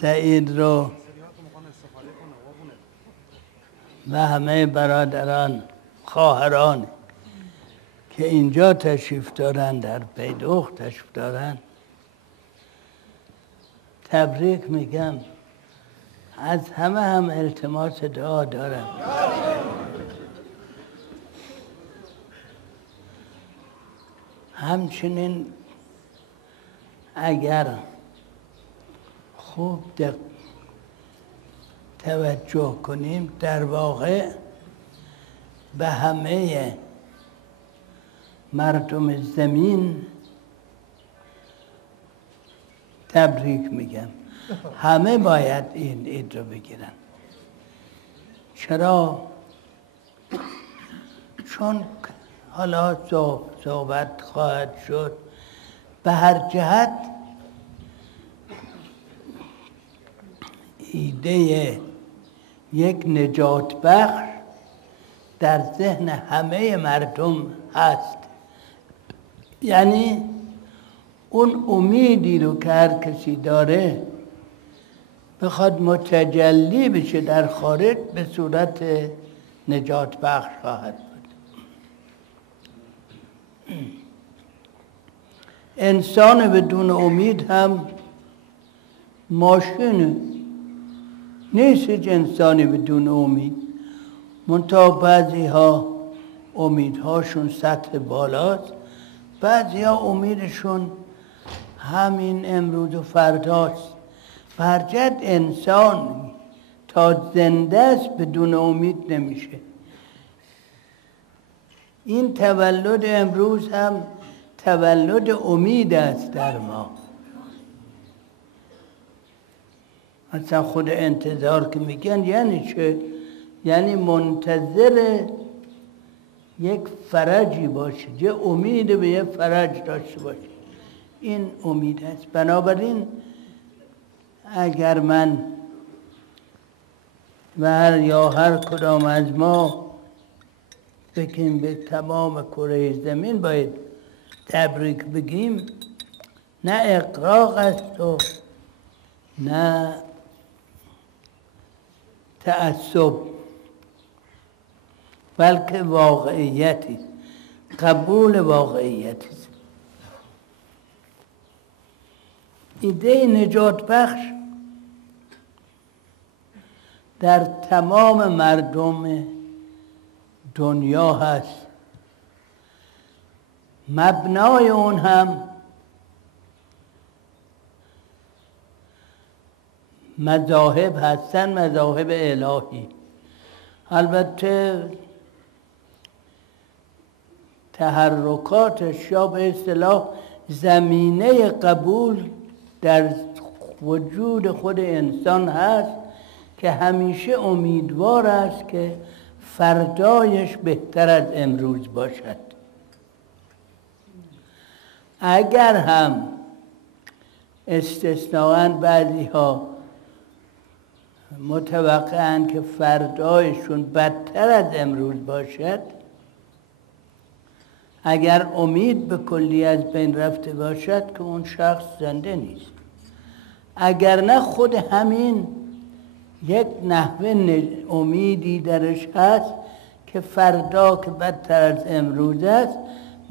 سعید رو و همه برادران خواهران که اینجا تشریف دارن، در پیدوخ تشریف دارن، تبریک میگم. از همه هم التماس دعا دارم. همچنین اگر خوب توجه کنیم، در واقع به همه مردم زمین تبریک میگم. همه باید این عید رو بگیرن. چرا؟ چون حالا صحبت خواهد شد، به هر جهت ایده یک نجات بخش در ذهن همه مردم هست. یعنی اون امیدی رو که هر کسی داره بخواد متجلی بشه در خارج، به صورت نجات بخش خواهد بود. انسان بدون امید هم ماشین نیست. انسانی بدون امید، منتها بعضی ها امیدهاشون سطح بالاست، بعضی ها امیدشون همین امروز و فرداست. فرجت انسان تا زنده است بدون امید نمیشه. این تولد امروز هم تولد امید است در ما. مثلا خود انتظار که میگن یعنی چه؟ یعنی منتظر یک فرجی باشه، یه امید به یه فرج داشته باشه. این امید است. بنابراین اگر من و هر کدام از ما بگیم به تمام کره زمین باید تبریک بگیم، نه اغراق است و نه تعصب، بلکه واقعیتی، قبول واقعیتی. ایده نجات بخش در تمام مردم دنیا هست. مبنای اون هم مذاهب هستن، مذاهب الهی. البته تحرکاتش یا به اصطلاح زمینه قبول در وجود خود انسان هست که همیشه امیدوار است که فردایش بهتر از امروز باشد. اگر هم استثناءً بعضی ها متوقعن که فردایشون بدتر از امروز باشد، اگر امید به کلی از بین رفته باشد که اون شخص زنده نیست. اگر نه خود همین یک نحوه امیدی درش هست که فردا که بدتر از امروز است،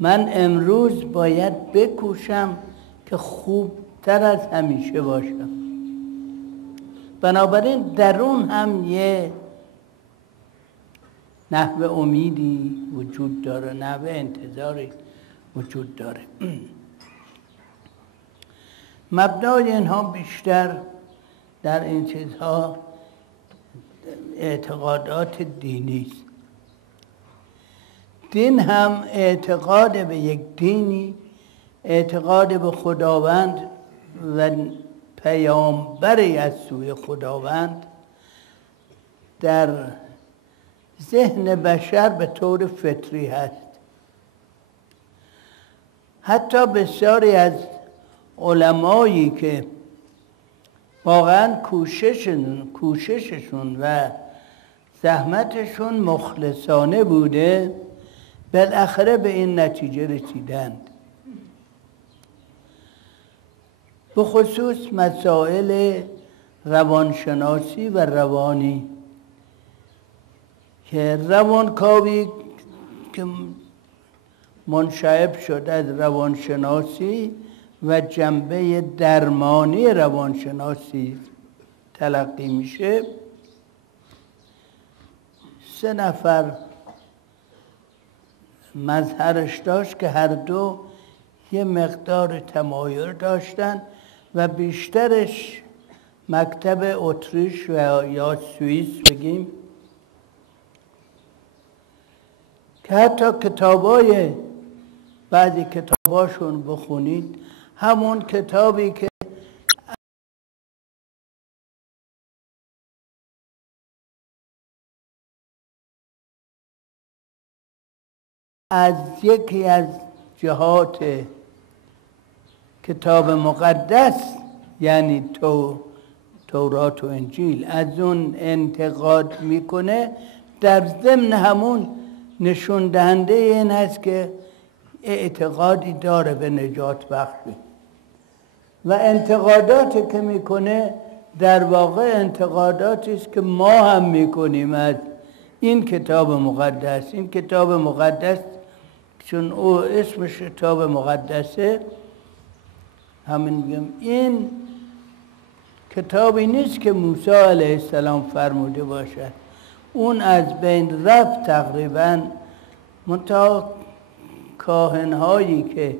من امروز باید بکوشم که خوبتر از همیشه باشم. بنابراین درون هم یه نحوه امیدی وجود داره، نحوه انتظاری وجود داره. مبنای اینها بیشتر در این چیزها اعتقادات دینی است. دین هم اعتقاد به یک دینی، اعتقاد به خداوند و پیامبری از سوی خداوند در ذهن بشر به طور فطری هست. حتی بسیاری از علمایی که واقعا کوشششون و زحمتشون مخلصانه بوده، بالاخره به این نتیجه رسیدند. به خصوص مسائل روانشناسی و روانی که روانکاوی که منشعب شد از روانشناسی و جنبه درمانی روانشناسی تلقی میشه. 3 نفر مظهرش داشت که هر دو یه مقدار تمایل داشتن و بیشترش مکتب اتریش و یا سوئیس بگیم، که حتی کتابای بعضی کتاباشون بخونید همون کتابی که از یکی از جهات کتاب مقدس یعنی تورات و انجیل از اون انتقاد میکنه، در ضمن همون نشون دهنده این است که اعتقادی داره به نجات بخشی و انتقاداتی که میکنه در واقع انتقاداتی است که ما هم میکنیم از این کتاب مقدس. این کتاب مقدس چون او اسمش کتاب مقدسه، همین میگم این کتابی نیست که موسی علیه السلام فرموده باشد، اون از بین رفت تقریبا. منتها کاهن‌هایی که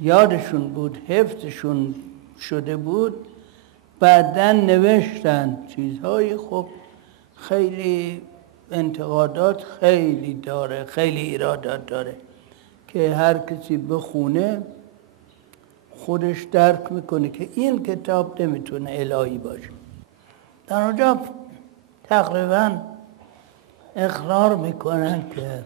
یادشون بود حفظشون شده بود بعداً نوشتن چیزهایی. خب خیلی انتقادات خیلی داره، خیلی ایرادات داره که هر کسی بخونه خودش درک میکنه که این کتاب نمیتونه الهی باشه. در اونجا تقریبا اقرار میکنن که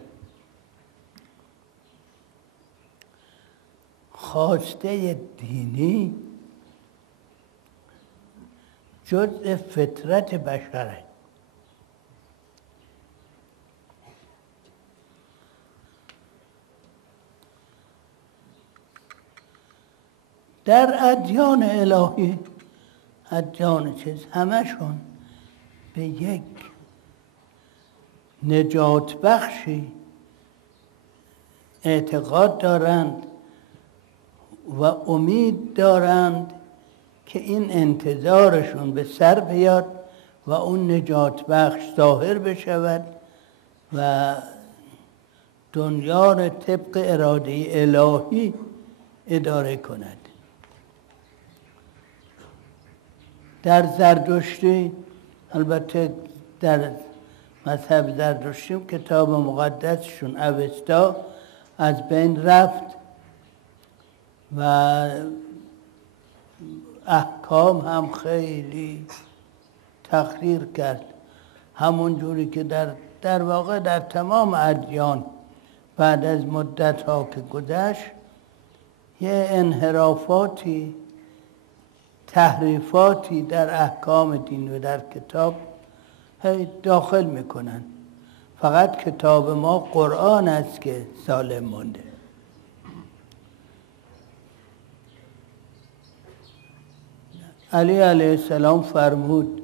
خواسته دینی جزء فطرت بشره. در ادیان الهی، ادیان همشون به یک نجات بخشی اعتقاد دارند و امید دارند که این انتظارشون به سر بیاد و اون نجات بخش ظاهر بشود و دنیا را طبق اراده الهی اداره کند. در زرتشتی، البته در مذهب زرتشتی کتاب مقدسشون اوستا از بین رفت و احکام هم خیلی تغییر کرد، همون جوری که در واقع در تمام ادیان بعد از مدت ها که گذشت یه انحرافاتی، تحریفاتی در احکام دین و در کتاب داخل میکنن. فقط کتاب ما قرآن است که سالم مونده. علی علیه السلام فرمود،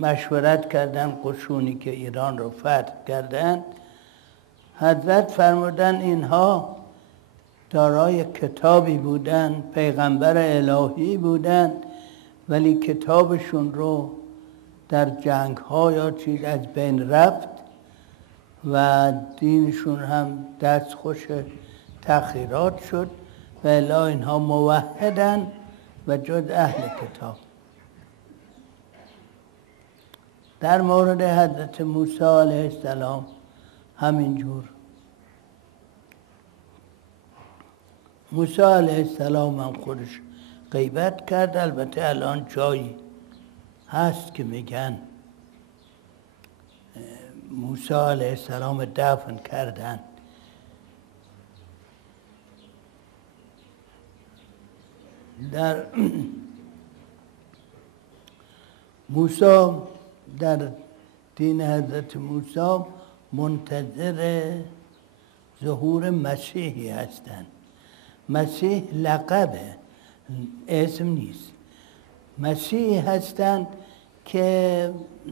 مشورت کردن قشونی که ایران رو فتح کردن، حضرت فرمودن اینها دارای کتابی بودن، پیغمبر الهی بودن، ولی کتابشون رو در جنگ ها یا چیز از بین رفت و دینشون هم دست خوش تغییرات شد و الی اینها موحدن و جز اهل کتاب. در مورد حضرت موسی علیه السلام همینجور. موسی علیه السلام هم خودش غیبت کرد. البته الان جایی هست که میگن موسی علیه السلام دفن کردن. در موسی، در دین حضرت موسی منتظر ظهور مسیحی هستند. مسیح لقبه، اسم نیست. مسیح هستند که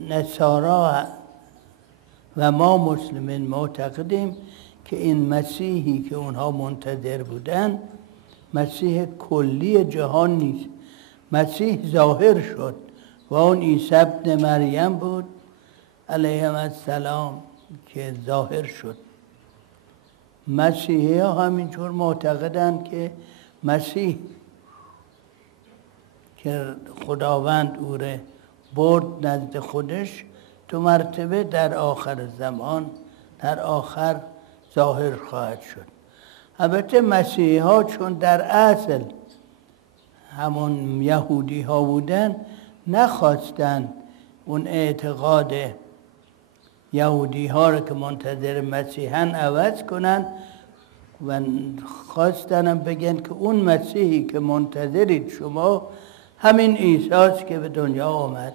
نصارا و ما مسلمین معتقدیم که این مسیحی که اونها منتظر بودن مسیح کلی جهان نیست. مسیح ظاهر شد و اون عیسی ابن مریم بود علیه السلام که ظاهر شد. مسیحی ها همینطور معتقدند که مسیح که خداوند او را برد نزد خودش 2 مرتبه در آخر زمان در آخر ظاهر خواهد شد. البته مسیحی ها چون در اصل همون یهودی ها بودن نخواستند اون اعتقاد یهودی ها رو که منتظر مسیحن عوض کنن و خواستن بگن که اون مسیحی که منتظرید شما همین عیسی است که به دنیا آمد.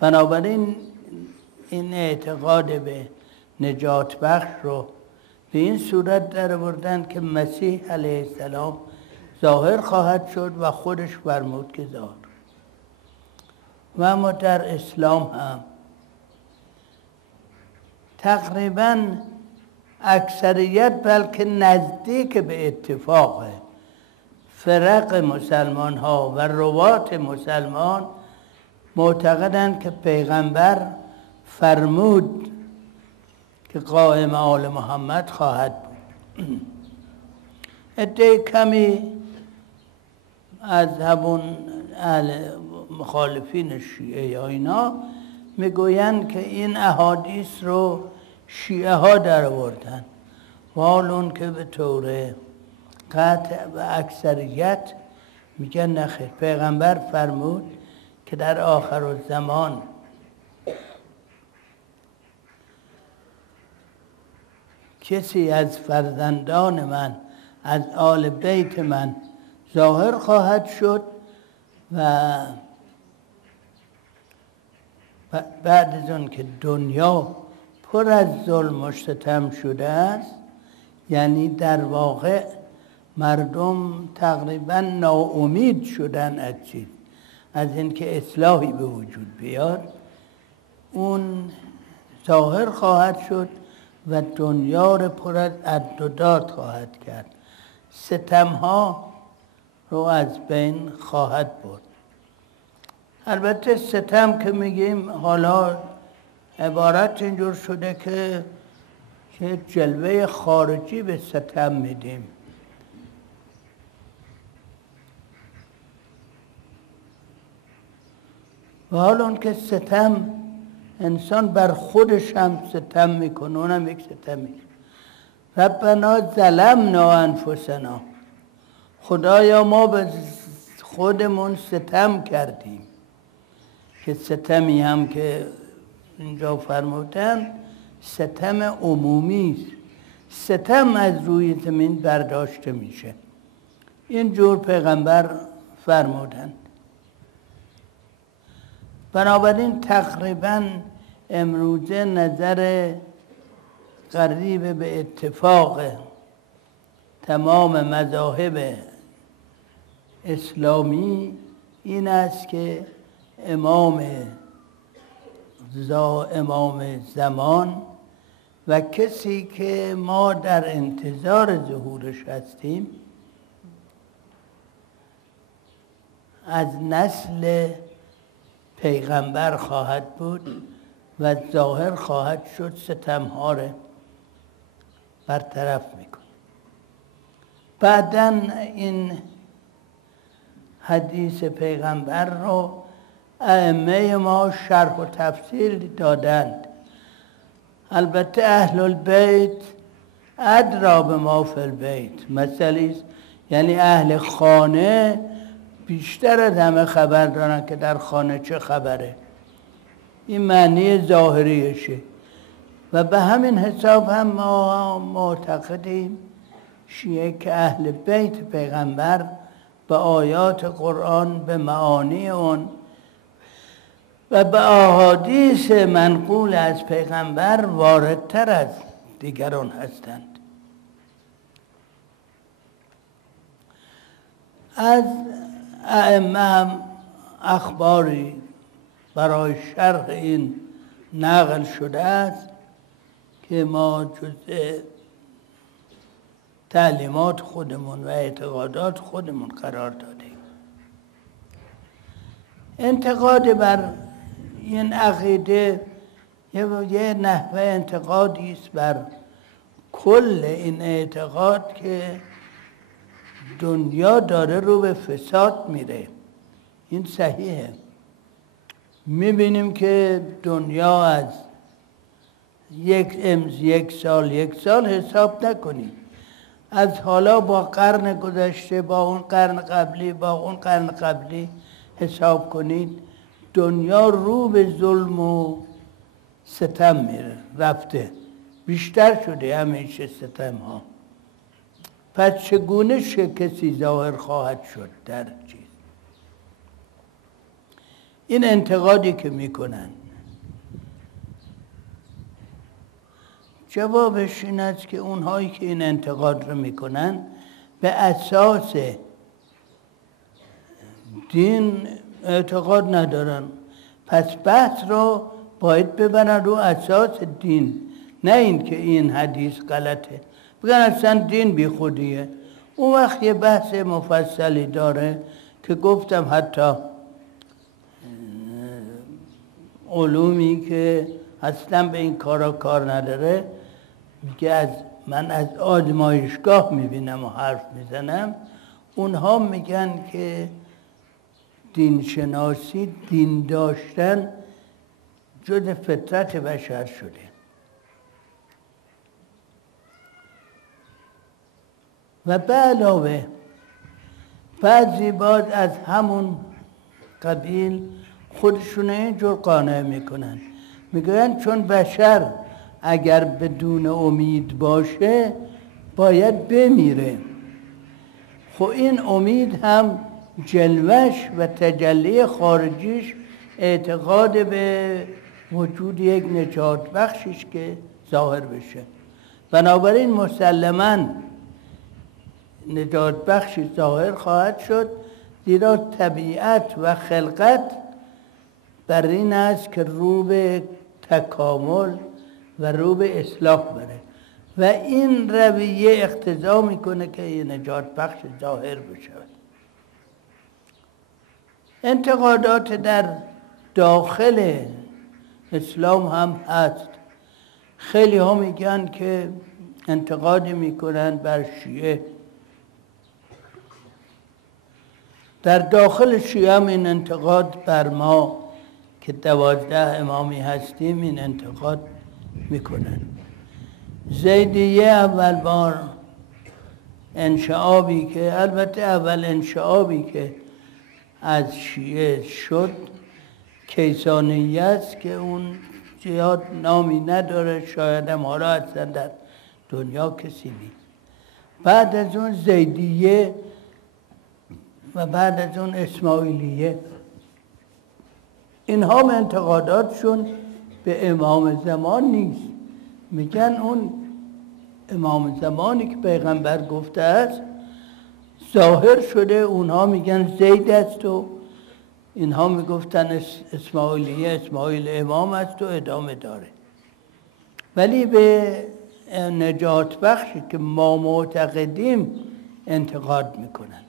بنابراین این اعتقاد به نجات بخش رو به این صورت در آوردن که مسیح علیه السلام ظاهر خواهد شد و خودش فرمود که ظاهر. و اما در اسلام هم تقریبا اکثریت بلکه نزدیک به اتفاق فرق مسلمان ها و روات مسلمان معتقدند که پیغمبر فرمود که قائم آل محمد خواهد بود. عده کمی از همون اهل مخالفین شیعه یا اینا میگویند که این احادیث رو شیعه ها در آوردن و حالون که به طور قطع و اکثریت میگن نخیر، پیغمبر فرمود که در آخر الزمان کسی از فرزندان من از آل بیت من ظاهر خواهد شد و بعد از اون که دنیا پر از ظلم و ستم شده است، یعنی در واقع مردم تقریبا ناامید شدن از چیز، از اینکه اصلاحی به وجود بیاد، اون ظاهر خواهد شد و دنیا رو پر از عد و داد خواهد کرد، ستمها رو از بین خواهد برد. البته ستم که میگیم حالا عبارت اینجور شده که جلوه خارجی به ستم میدیم. و حالا اون که ستم انسان بر خودش هم ستم میکنه، اونم یک ستمی. ربنا ظلمنا انفسنا، خدایا ما به خودمون ستم کردیم، که ستمی هم که اینجا فرمودن ستم عمومی است، ستم از روی زمین برداشته میشه. این جور پیغمبر فرمودند. بنابراین تقریبا امروزه نظر قریب به اتفاق تمام مذاهب اسلامی این است که امام زمان و کسی که ما در انتظار ظهورش هستیم از نسل پیغمبر خواهد بود و ظاهر خواهد شد، ستمها را برطرف میکنه. بعداً این حدیث پیغمبر رو ائمه ما شرح و تفصیل دادند. البته اهل البیت ادری بما فی البیت، مسئله است، یعنی اهل خانه بیشتر از همه خبر دارن که در خانه چه خبره. این معنی ظاهریشه و به همین حساب هم ما معتقدیم شیعه که اهل بیت پیغمبر به آیات قرآن، به معانی اون و به احادیث منقول از پیغمبر واردتر از دیگران هستند. از ائمه هم اخباری برای شرح این نقل شده است که ما جزء تعلیمات خودمون و اعتقادات خودمون قرار دادیم. انتقاد بر این عقیده یه نحوه انتقادی است بر کل این اعتقاد که دنیا داره رو به فساد میره. این صحیحه. میبینیم که دنیا از یک سال حساب نکنید، از حالا با قرن گذشته، با اون قرن قبلی، با اون قرن قبلی حساب کنید، دنیا رو به ظلم و ستم میره، رفته، بیشتر شده همیشه ستم ها. پس چگونه کسی ظاهر خواهد شد در چیز؟ این انتقادی که میکنن جوابش این است که اونهایی که این انتقاد رو میکنن به اساس دین اعتقاد ندارن، پس بحث رو باید ببرن رو اساس دین، نه این که این حدیث غلطه، بگن اصلا دین بی خودیه. اون وقت یه بحث مفصلی داره که گفتم حتی علومی که اصلا به این کارا کار نداره، میگه من از آزمایشگاه میبینم و حرف میزنم، اونها میگن که دین شناسی، دین داشتن جز فطرت بشر شده. و به علاوه بعضی باز از همون قبیل خودشونه اینجور قانع میکنن، میگن چون بشر اگر بدون امید باشه باید بمیره. خب این امید هم جلوش و تجلی خارجیش اعتقاد به وجود یک نجات بخشیش که ظاهر بشه. بنابراین مسلماً نجات بخشی ظاهر خواهد شد، زیرا طبیعت و خلقت بر این است که رو به تکامل و رو به اصلاح بره و این رویه اقتضا میکنه که این نجات بخش ظاهر بشود. انتقادات در داخل اسلام هم هست. خیلی ها میگن که انتقادی میکنن بر شیعه. در داخل شیعه هم این انتقاد بر ما که 12 امامی هستیم این انتقاد میکنن. زیدیه اول بار انشعابی که البته اول انشعابی که از شیعه شد کیسانیه است که اون زیاد نامی نداره، شاید هم حالا اصلا در دنیا کسی نیست. بعد از اون زیدیه و بعد از اون اسماعیلیه، اینها هم انتقاداتشون به امام زمان نیست. میگن اون امام زمانی که پیغمبر گفته است ظاهر شده، اونها میگن زید است و اینها میگفتن اسماعیلیه، اسماعیل امام است و ادامه داره. ولی به نجات بخشی که ما معتقدیم انتقاد میکنن.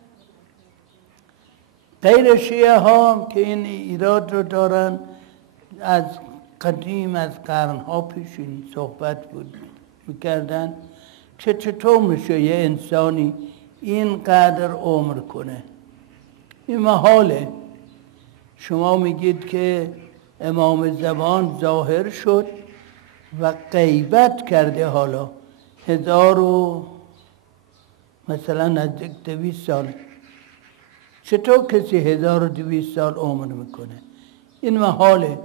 غیر شیعه ها که این ایراد رو دارن، از قدیم از قرنها پیش این صحبت بود میکردن که چطور میشه یه انسانی اینقدر عمر کنه. این محاله. شما میگید که امام زمان ظاهر شد و غیبت کرده، حالا مثلا نزدیک 200 سال، چطور کسی 1200 سال عمر میکنه؟ این محاله.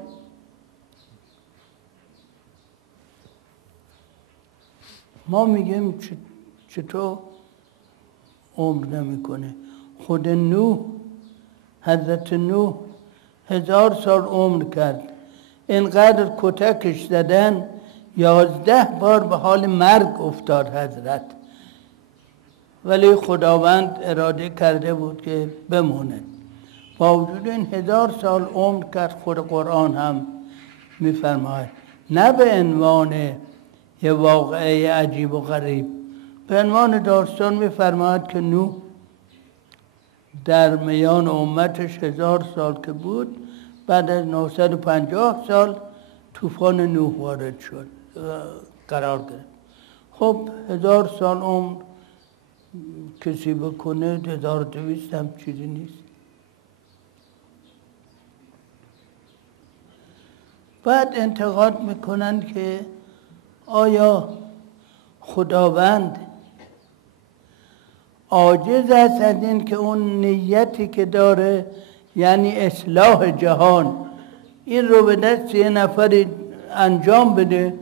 ما میگیم چطور عمر نمیکنه؟ خود نوح، حضرت نوح 1000 سال عمر کرد، اینقدر کتکش زدن 11 بار به حال مرگ افتاد حضرت، ولی خداوند اراده کرده بود که بمونه. با وجود این 1000 سال عمر کرد. خود قرآن هم میفرماید نه به عنوان یه واقعه عجیب و غریب، به عنوان داستان میفرماید که نوح در میان امتش 1000 سال که بود، بعد از 950 سال طوفان نوح وارد شد قرار گرفت. خب 1000 سال عمر کسی بکنه 1200 هم چیزی نیست. بعد انتقاد میکنن که آیا خداوند عاجز است از این که اون نیتی که داره، یعنی اصلاح جهان، این رو به دست یه نفری انجام بده؟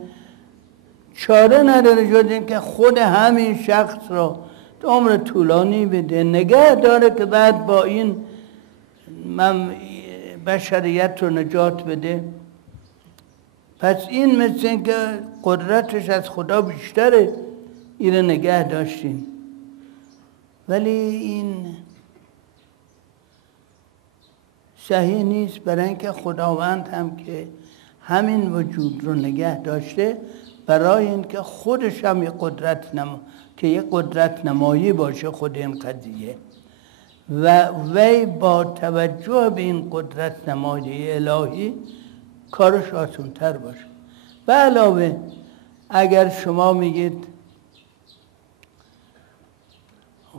چاره نداره جز این که خود همین شخص رو عمر طولانی بده، نگه داره که بعد با این بشریت رو نجات بده. پس این مثل این که قدرتش از خدا بیشتره، این رو نگه داشتیم. ولی این صحیح نیست، برای اینکه خداوند هم که همین وجود رو نگه داشته برای اینکه خودش هم یه که یه قدرت نمایی باشه خود این قضیه، و وی با توجه به این قدرت نمایی الهی کارش آسان‌تر باشه. به علاوه اگر شما میگید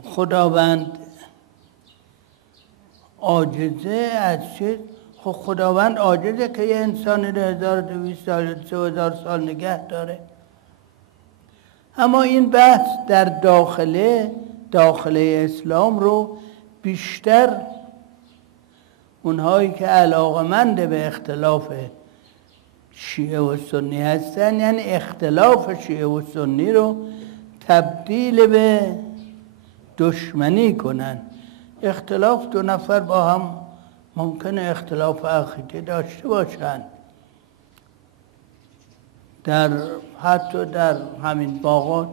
خداوند عاجزه از چیز، خب خداوند عاجزه که یه انسانی رو 1200 سال 3000 سال نگه داره. اما این بحث در داخله اسلام رو بیشتر اونهایی که علاقمند به اختلاف شیعه و سنی هستن، یعنی اختلاف شیعه و سنی رو تبدیل به دشمنی کنن. اختلاف دو نفر با هم ممکنه اختلاف عقیده داشته باشن، حتی در همین باغات،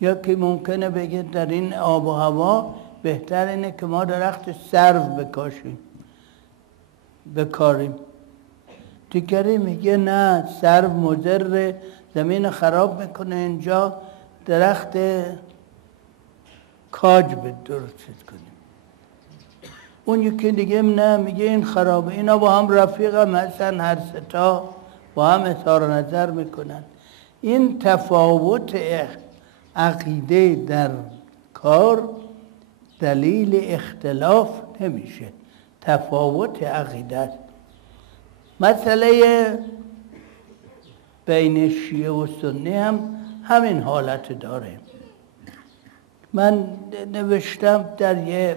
یا که ممکنه بگه در این آب و هوا بهتر اینه که ما درخت سرو بکاریم. دیگری میگه نه، سرو مضر، زمین خراب میکنه، اینجا درخت کاج درست کنیم. اون یکی دیگه نه، میگه این خرابه. اینا با هم رفیق هم هستن، هر ستا با هم اظهار نظر میکنن. این تفاوت عقیده در کار دلیل اختلاف نمیشه، تفاوت عقیده است. مسئله بین شیعه و سنی هم همین حالت داره. من نوشتم در یه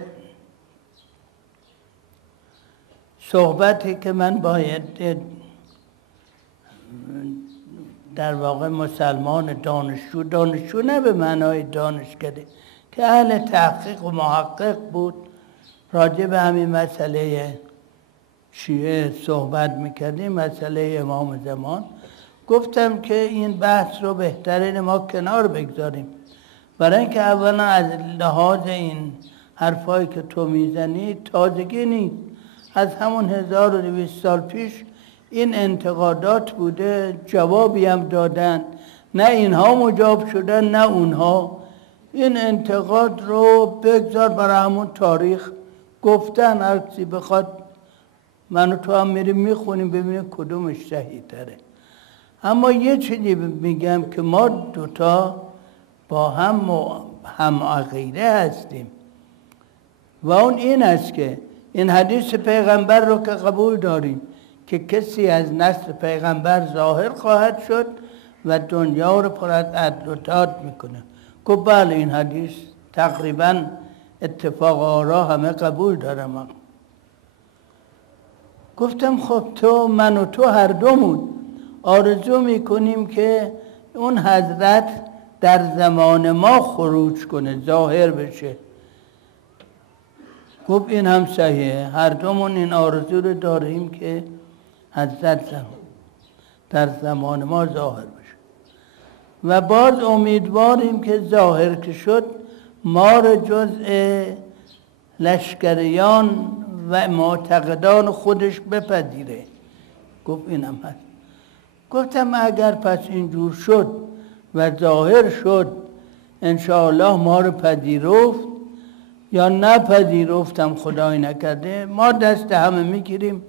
صحبتی که من باید در واقع مسلمان دانشجو نه به معنای دانشکده، که اهل تحقیق و محقق بود، راجع به همین مسئله شیعه صحبت میکردیم، مسئله امام زمان. گفتم که این بحث رو بهترین ما کنار بگذاریم، برای اینکه اولا از لحاظ این حرفایی که تو میزنی تازگی نیست، از همون 1200 سال پیش این انتقادات بوده، جوابی هم دادن، نه اینها مجاب شدن نه اونها. این انتقاد رو بگذار برای همون تاریخ گفتن، هر کسی بخواد من و تو هم میریم میخونیم ببینیم کدومش صحیح تره. اما یه چیزی میگم که ما دوتا با هم عقیده هستیم، و اون این است که این حدیث پیغمبر رو که قبول داریم که کسی از نسل پیغمبر ظاهر خواهد شد و دنیا رو پر از عدل و داد میکنه. گفت بله این حدیث تقریبا اتفاق آرا همه قبول دارم. گفتم خب من و تو هر دومون آرزو میکنیم که اون حضرت در زمان ما خروج کنه، ظاهر بشه. گفت این هم صحیحه، هر دومون این آرزو رو داریم که حضرت در زمان ما ظاهر بشه، و باز امیدواریم که ظاهر که شد ما رو جزء لشکریان و معتقدان خودش بپذیره. گفت اینم هست. گفتم اگر پس اینجور شد و ظاهر شد انشاءالله ما رو پذیرفت یا نپذیرفتم خدای نکرده، ما دست همه میگیریم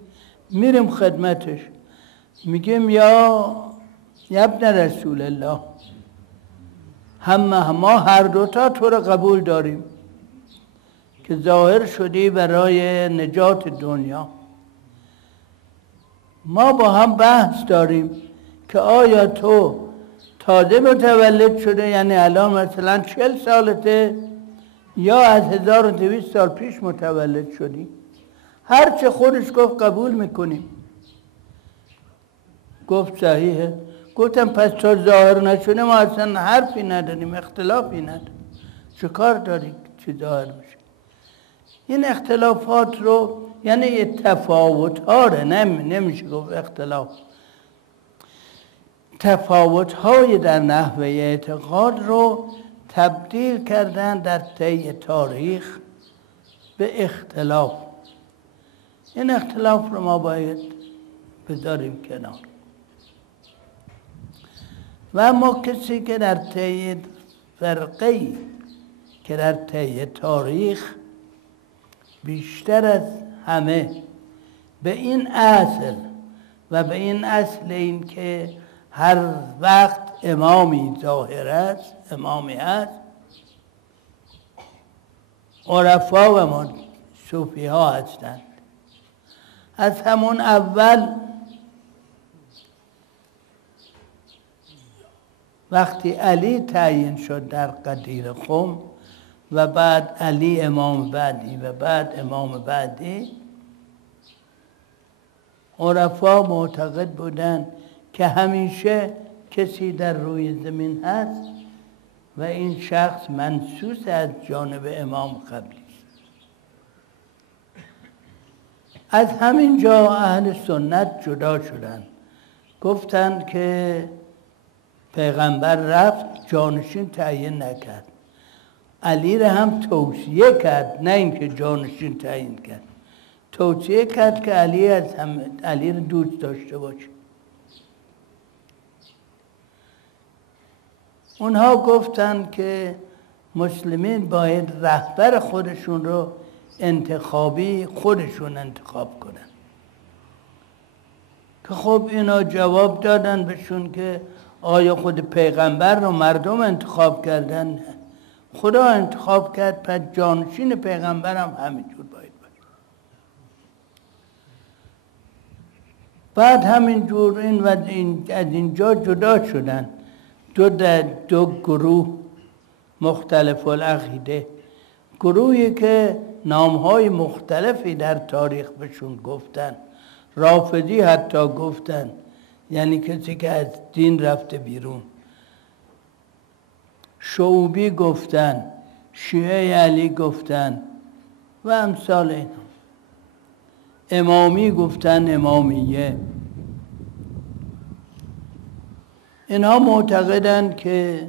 میریم خدمتش، میگیم یا ابن رسول الله، ما هر دوتا تو رو قبول داریم که ظاهر شدی برای نجات دنیا. ما با هم بحث داریم که آیا تو تازه متولد شده، یعنی الان مثلا 40 سالته، یا از 1200 سال پیش متولد شدی؟ هر چه خودش گفت قبول میکنیم. گفت صحیحه. گفتم پس تا ظاهر نشده ما اصلا حرفی نداریم، اختلافی نداریم، چه کار داری چه ظاهر میشه؟ این اختلافات رو، یعنی تفاوت ها رو نمیشه گفت اختلاف، تفاوت های در نحوه اعتقاد رو تبدیل کردن در طی تاریخ به اختلاف. این اختلاف رو ما باید بذاریم کنار. و اما کسی که در طی فرقه‌ای که در طی تاریخ بیشتر از همه به این اصل و به این اصل این که هر وقت امامی ظاهر است، امامی است، عرفا و صوفی ها هستند. از همون اول وقتی علی تعیین شد در قدیر خم و بعد علی امام بعدی و بعد امام بعدی، عرفا معتقد بودند که همیشه کسی در روی زمین هست و این شخص منصوص از جانب امام قبلی است. از همین جا اهل سنت جدا شدند، گفتند که پیغمبر رفت جانشین تعیین نکرد، علی را هم توصیه کرد، نه اینکه جانشین تعیین کرد، توصیه کرد که علی را دوست داشته باشه. اونها گفتند که مسلمین باید رهبر خودشون رو انتخابی خودشون انتخاب کنن. که خب اینا جواب دادن بهشون که آیا خود پیغمبر رو مردم انتخاب کردن؟ خدا انتخاب کرد، پس جانشین پیغمبر هم همینجور باید باشه. بعد همینجور از اینجا جدا شدن دو گروه مختلف العقیده، گروهی که نامهای مختلفی در تاریخ بهشون گفتن، رافضی حتی گفتن، یعنی کسی که از دین رفته بیرون، شعوبی گفتن، شیعه علی گفتن و امثال اینا، امامی گفتن، امامیه. اینها معتقدند که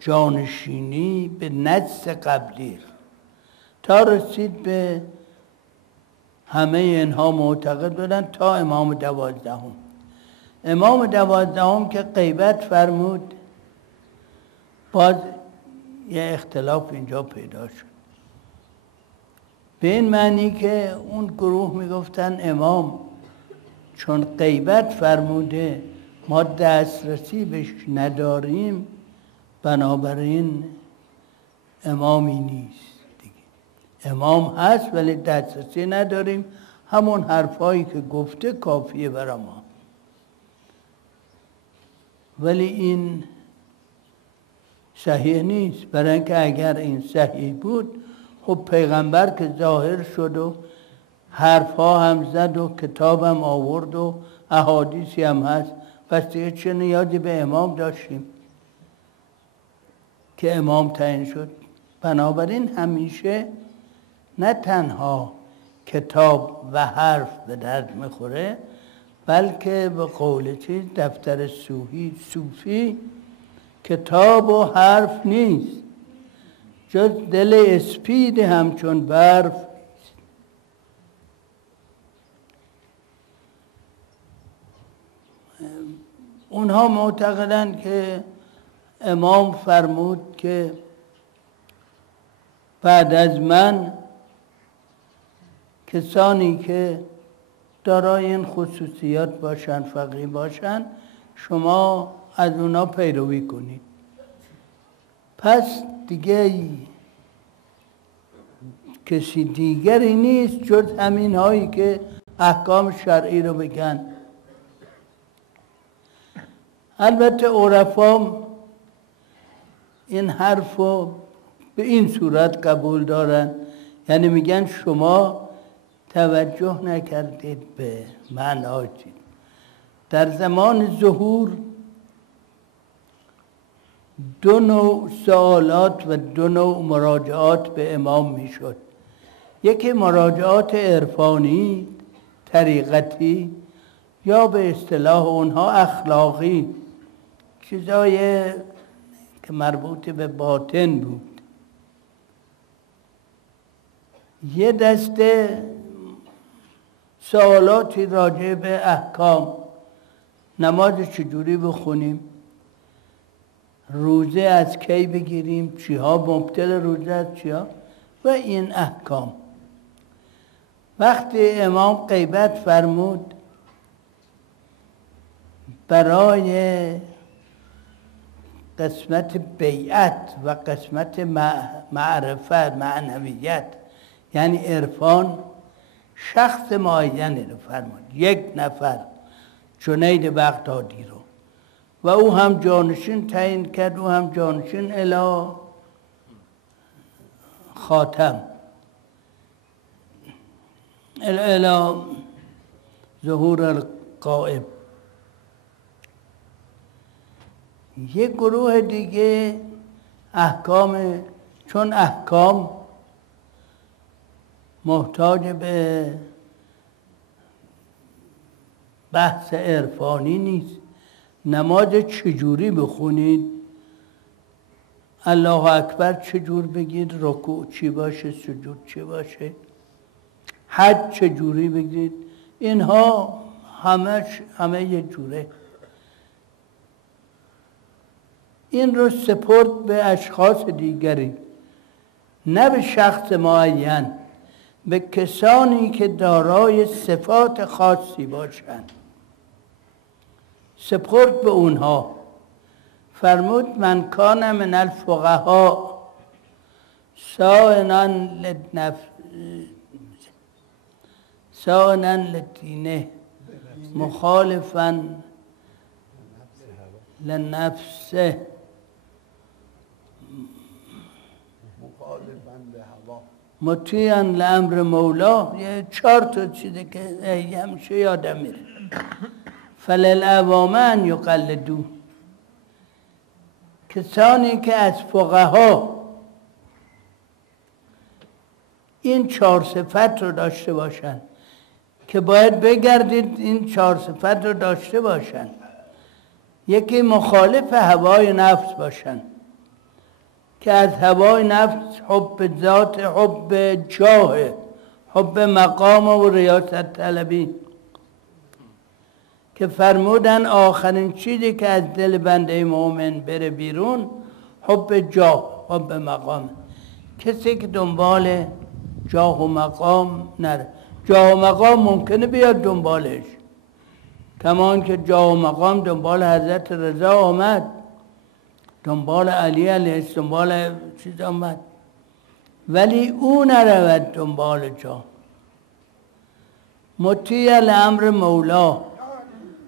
جانشینی به نص قبلی تا رسید به همه اینها معتقد بودن تا امام 12. امام 12 که غیبت فرمود، باز یه اختلاف اینجا پیدا شد، به این معنی که اون گروه میگفتن امام چون غیبت فرموده ما دسترسی بهش نداریم، بنابراین امامی نیست دیگه. امام هست ولی دسترسی نداریم، همون حرفایی که گفته کافیه برای ما. ولی این صحیح نیست، برای اینکه اگر این صحیح بود خب پیغمبر که ظاهر شد و حرفها هم زد و کتاب هم آورد و احادیثی هم هست، پس دیگه چه نیازی به امام داشتیم که امام تعیین شد؟ بنابراین همیشه نه تنها کتاب و حرف به درد میخوره، بلکه به قول چیز دفتر صوفی کتاب و حرف نیست، جز دل اسپید همچون برف. اونها معتقدند که امام فرمود که بعد از من کسانی که دارای این خصوصیات باشن، فقیه باشن، شما از اونا پیروی کنید. پس دیگه کسی دیگری نیست جز همین هایی که احکام شرعی رو بگن. البته عرفا این حرف رو به این صورت قبول دارن، یعنی میگن شما توجه نکردید به معنای چیز. در زمان ظهور دو نوع سوالات و دو نوع مراجعات به امام میشد. یکی مراجعات عرفانی طریقتی یا به اصطلاح اونها اخلاقی، چیزای که مربوط به باطن بود. یه دسته سوالاتی راجع به احکام، نماز چجوری بخونیم، روزه از کی بگیریم، چیها مبطل روزه از چیها و این احکام. وقتی امام غیبت فرمود برای قسمت بیعت و قسمت معرفت، معنویت یعنی عرفان، شخص معینی رو فرمود، یک نفر، جنید بغدادی رو، و او هم جانشین تعیین کرد، او هم جانشین الی خاتم، الی ظهور القائم. یک گروه دیگه احکام، چون احکام محتاج به بحث عرفانی نیست، نماز چجوری بخونید، الله اکبر چجور بگید، رکوع چی باشه، سجود چی باشه، حج چجوری بگید، اینها همه یک جوره. این رو سپرد به اشخاص دیگری، نه به شخص معین، به کسانی که دارای صفات خاصی باشند، سپرد به اونها. فرمود من کان من الفقهاء سائنا لدینه مخالفا لنفسه مطیعا لامر مولا، یه 4 تا چیزه که همیشه یادم میره. فللعوام ان یقلدو، کسانی که از فقها این 4 صفت رو داشته باشن، که باید بگردید این 4 صفت رو داشته باشن. یکی مخالف هوای نفس باشن، که از هوای نفس حب ذات، حب جاه، حب مقام و ریاست طلبی، که فرمودن آخرین چیزی که از دل بنده مؤمن بره بیرون حب جاه، حب مقام. کسی که دنبال جاه و مقام نره، جاه و مقام ممکنه بیاد دنبالش، کمان که جاه و مقام دنبال حضرت رضا آمد، دنبال علی علیه السلام، دنبال چیز آمد، ولی او نرود دنبال جاه. مطیع لامر مولا،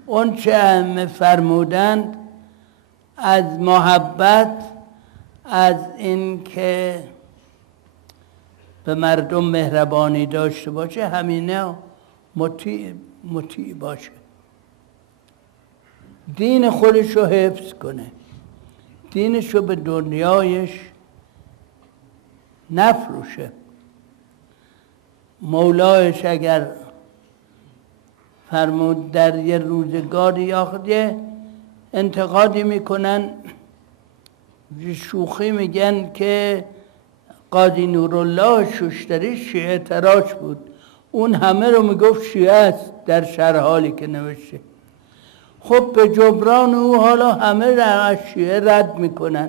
اون چه همه فرمودند از محبت، از این که به مردم مهربانی داشته باشه، همینه مطیع باشه، دین خودش رو حفظ کنه، دینش رو به دنیایش نفروشه. مولایش اگر فرمود در یه روزگاری، یا یه انتقادی میکنن، شوخی میگن که قاضی نورالله شوشتری شیعه تراش بود، اون همه رو میگفت شیعه است در شرح حالی که نوشته. خب به جبران او حالا همه از شیعه رد میکنن،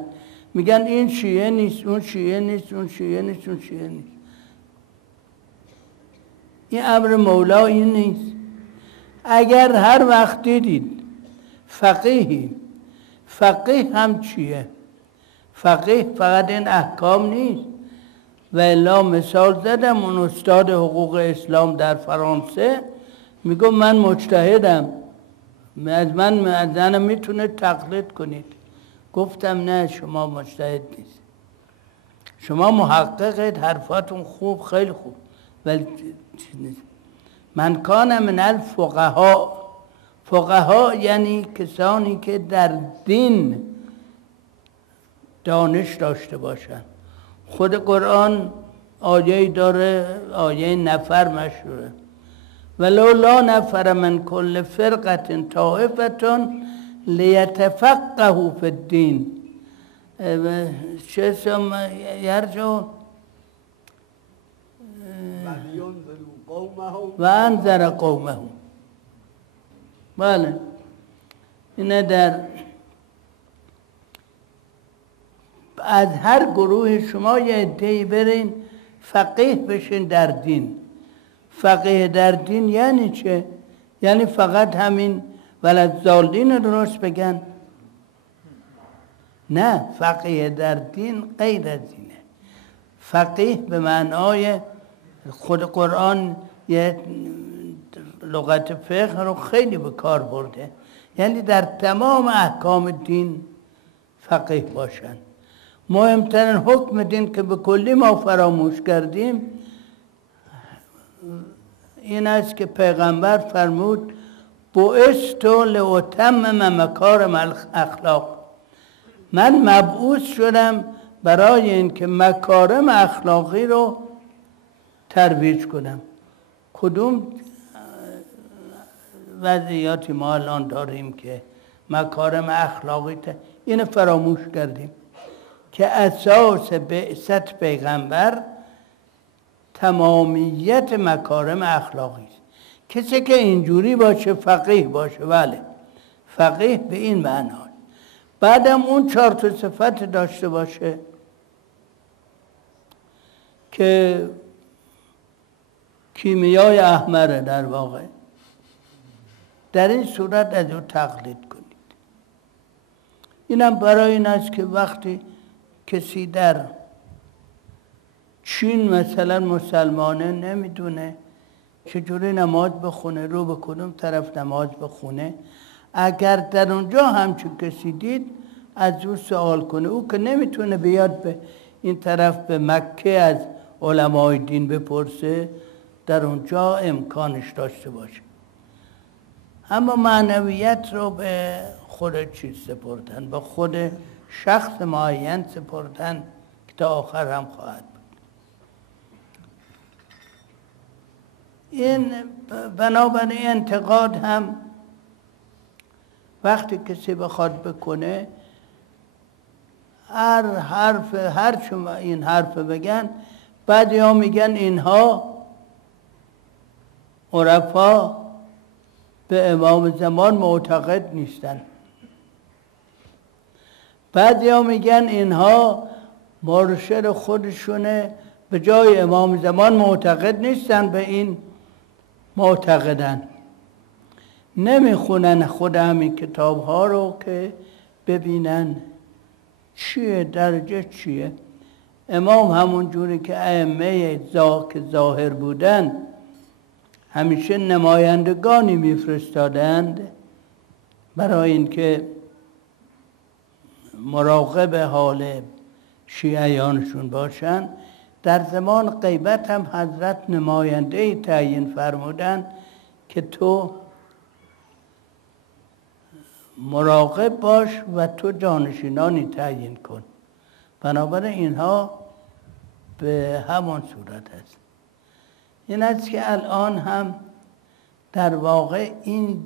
میگن این شیعه نیست، اون شیعه نیست، اون شیعه نیست، اون شیعه نیست. این امر مولا این نیست. اگر هر وقت دیدید فقیه هم چیه؟ فقیه فقط این احکام نیست. و الا مثال زدم، اون استاد حقوق اسلام در فرانسه میگم من مجتهدم، از من میتونه تقلید کنید. گفتم نه، شما مجتهد نیست، شما محققید، حرفاتون خوب، خیلی خوب، ولی چیز نیست. من کان من فقها یعنی کسانی که در دین دانش داشته باشن. خود قرآن آیه داره، آیه نفر مشهوره، ولو لا نفر من کل فرقة طائفة لیتفقهوا فی الدین. چه اسم یرجو و انذر قومهم. بله، اینه در از هر گروه شما یه عده‌ای برین فقیه بشین در دین. فقیه در دین یعنی چه؟ یعنی فقط همین ولدزالدین درست بگن؟ نه، فقیه در دین غیر از اینه. فقیه به معنای خود قرآن یه لغت فقه رو خیلی به کار برده، یعنی در تمام احکام دین فقیه باشن. مهمترین حکم دین که به کلی ما فراموش کردیم این است که پیغمبر فرمود بعثت لأتمم مکارم الاخلاق. من مبعوث شدم برای اینکه مکارم اخلاقی رو ترویج کنم. کدوم وضعیاتی ما الان داریم که مکارم اخلاقی اینو فراموش کردیم که اساس بعثت پیغمبر تمامیت مکارم اخلاقی است. کسی که اینجوری باشه فقیه باشه، بله، فقیه به این معنا. بعدم اون 4 تا صفت داشته باشه که کیمیای احمره در واقع. در این صورت از او تقلید کنید. اینم برای این است که وقتی کسی در چین مثلا مسلمانه نمیدونه چجوری نماز بخونه، رو به کدوم طرف نماز بخونه، اگر در اونجا همچون کسی دید از او سوال کنه. او که نمیتونه بیاد به این طرف به مکه از علمای دین بپرسه، در اونجا امکانش داشته باشه. اما معنویت رو به خود چیز سپردن، به خود شخص معین سپردن که تا آخر هم خواهد بود. این بنابراین انتقاد هم وقتی کسی بخواد بکنه، هر شما این حرف بگن، بعد ها میگن اینها عرفا به امام زمان معتقد نیستن. بعد ها میگن اینها مرشد خودشونه، به جای امام زمان معتقد نیستن، به این معتقدن. نمیخونن خود همین کتاب ها رو که ببینن چیه، درجه چیه. امام همون جوری که ائمه که ظاهر بودن همیشه نمایندگانی میفرستادند برای اینکه مراقب حال شیعیانشون باشن، در زمان غیبت هم حضرت نماینده تعیین فرمودن که تو مراقب باش و تو جانشینانی تعیین کن. بنابراین اینها به همان صورت است. این است که الان هم در واقع این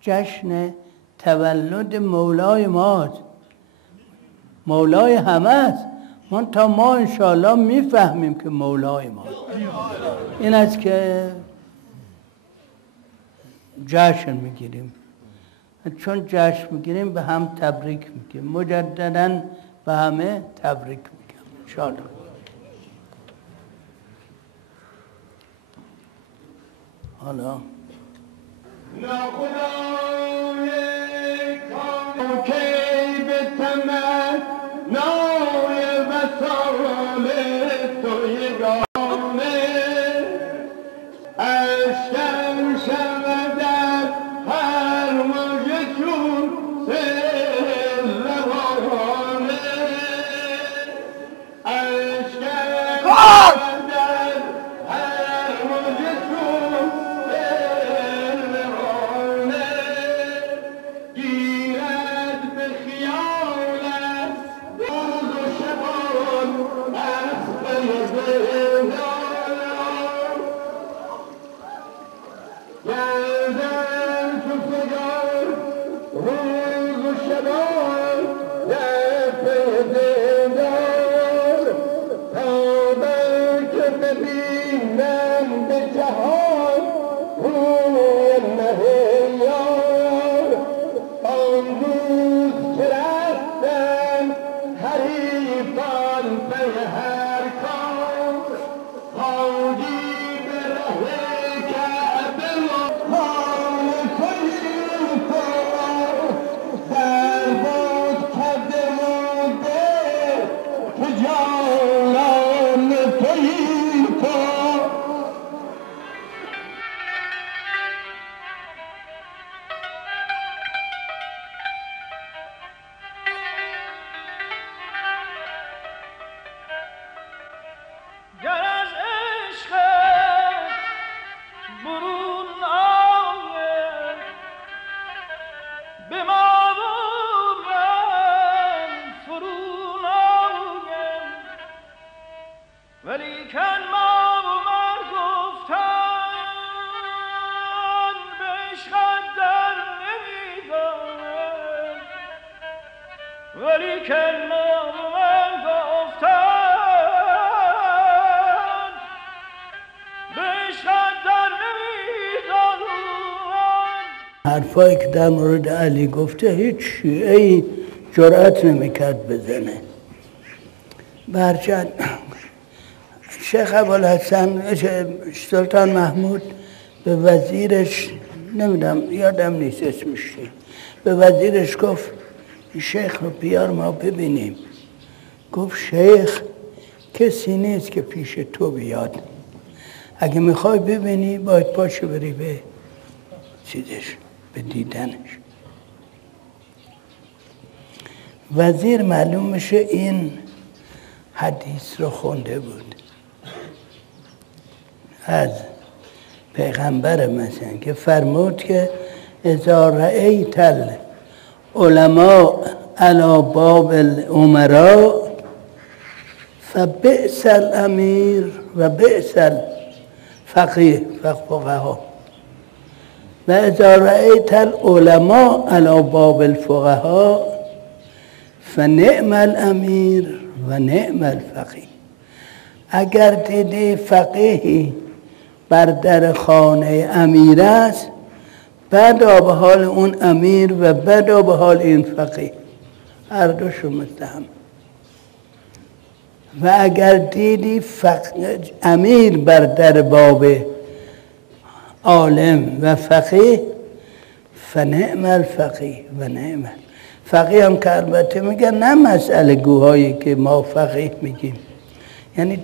جشن تولد مولای ماست، مولای همه است. تا ما انشاءالله میفهمیم که مولای ما این است که جشن میگیریم. چون جشن میگیریم به هم تبریک میگیم. مجدداً به همه تبریک میگم انشاءالله. حالا ناخدای کام کی به تمنای وصال تو یگانه اشکم شود در هر موج چون سیل روانه اشکم شود در هر موج چون سیل روانه گیرد به خیالت روز و شبان از زندان گردن تو فگار روز و شبان در پی زندان تا بلکه ببینم به جهان روی مهیار آن روز که رفتم حریفان پی هر کار خواهی به ره کعبه مقام تویی تو در بود کرده مونده که جانان تویی تو گر از عشقت برون آید به ما و من فرون آید ولیکن ما و من گفتن به عشقت در نمی‌دانم ولیکن ما و من گفتن حرفایی که در مورد علی گفته هیچ شیعه‌ای جرأت نمیکرد بزنه. برچند شیخ ابوالحسن سلطان محمود به وزیرش نمیدونم یادم نیست اسمش چیه، به وزیرش گفت شیخ رو بیار ما ببینیم. گفت شیخ کسی نیست که پیش تو بیاد، اگه میخوای ببینی باید پاشو بری به چیزش، به دیدنش. وزیر معلوم میشه این حدیث رو خونده بود از پیغمبر مثلا که فرمود که اذا رأیت العلماء علی باب الامراء فبئس الامیر و بئس الفقیه فقها و اذا رأیت العلماء علی باب الفقهاء فنعم الامیر و نعم الفقیه. اگر دیدی فقیهی بر در خانه امیر است، بدا به حال اون امیر و بدا به حال این فقیه، هر دوشون متهم. و اگر دیدی امیر بر در باب عالم و فقیه فنعم الفقیه و نعم. فقیه هم که البته میگن نه مسئله گوهایی که ما فقیه میگیم، یعنی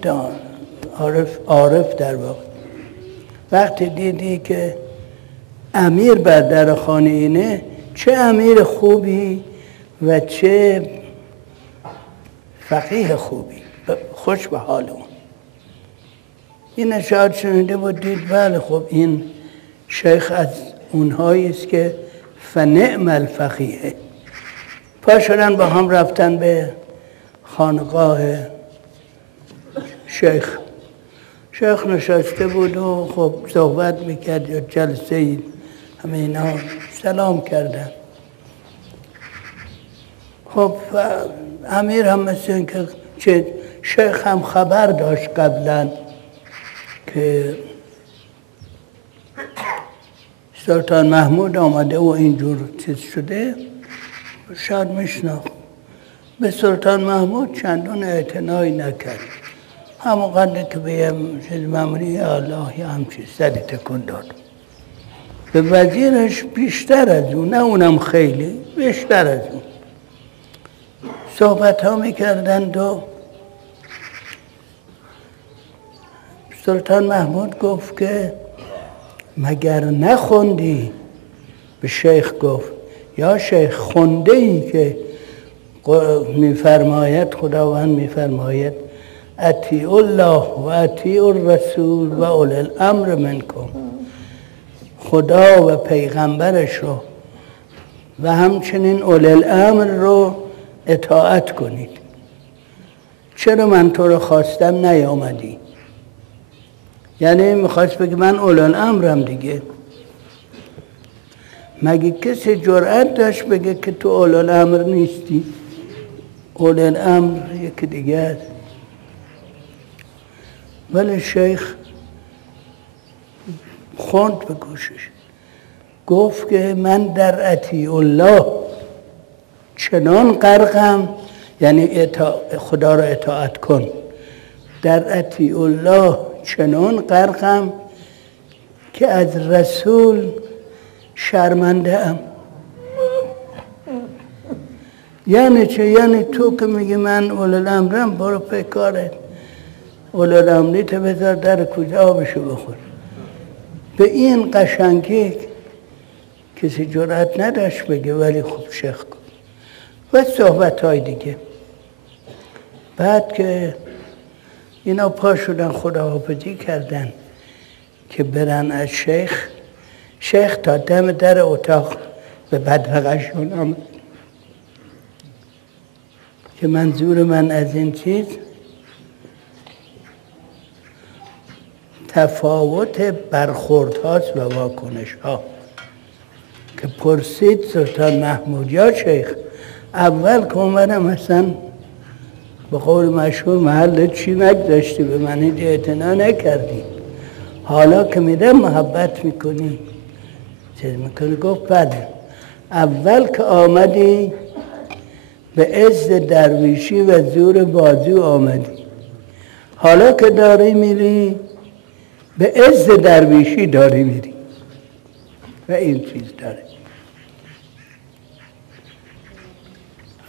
عارف در واقع. وقتی دیدی که امیر بر در خانه اینه، چه امیر خوبی و چه فقیه خوبی، خوش به حال اون. این شاید شنیده بود دید بله خب این شیخ از اونهایی است که فنعم الفقیه. پا شدن با هم رفتن به خانقاه شیخ. شیخ نشسته بود و خب صحبت میکرد یا جلسه ای، همه اینا سلام کردن. خب امیر هم مثل این که شیخ هم خبر داشت قبلا که سلطان محمود آمده و اینجور چیز شده، شاید میشناخت. به سلطان محمود چندان اعتنایی نکرد. همون قدر که بیم چیز ممنی الله همچی سری تکن داد. به وزیرش بیشتر از اون، نه اونم خیلی، بیشتر از اون صحبت ها میکردند و سلطان محمود گفت که مگر نخوندی؟ به شیخ گفت یا شیخ خونده ای که میفرماید خداوند میفرماید اطیعوا الله و اطیعوا الرسول و اولی الامر منکم، خدا و پیغمبرش رو و همچنین اولی الامر رو اطاعت کنید. چرا من تو رو خواستم نیامدی؟ یعنی میخواست بگه من اولی الامرم دیگه. مگه کسی جرأت داشت بگه که تو اولی الامر نیستی؟ اولی الامر یکی دیگه است. ولی شیخ خوند به گوشش، گفت که من در اطیع الله چنان غرقم، یعنی خدا را اطاعت کن، در اطیع الله چنان غرقم که از رسول شرمنده ام. یعنی چه؟ یعنی تو که میگی من اولی الامرم، برو پی کارت، اولی الامریت بذار در کوزه آبشو بخور. به این قشنگی کسی جرأت نداشت بگه، ولی خوب شیخ گفت. و صحبت های دیگه. بعد که اینا پا شدن خداحافظی کردن که برن از شیخ، شیخ تا دم در اتاق به بدرقشون آمد که منظور من از این چیز تفاوت برخوردهاست و واکنش ها. که پرسید سلطان محمود یا شیخ، اول که اومدم اصلا به قول مشهور محل چی نگذاشتی، به من هیچ اعتنا نکردی، حالا که میرم محبت میکنی چیز میکنی؟ گفت بله، اول که آمدی به عز درویشی و زور بازو آمدی، حالا که داری میری به عز درویشی داری میری. و این چیز داره.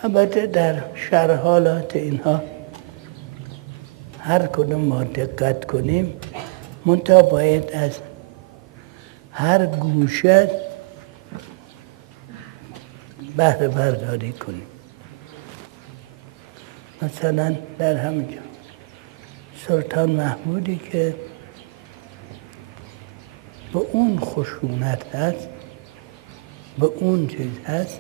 البته در شرح حالات اینها هر کدوم ما دقت کنیم، منتها باید از هر گوشه بهره برداری کنیم. مثلا در همینجا سلطان محمودی که به اون خشونت هست، به اون چیز هست،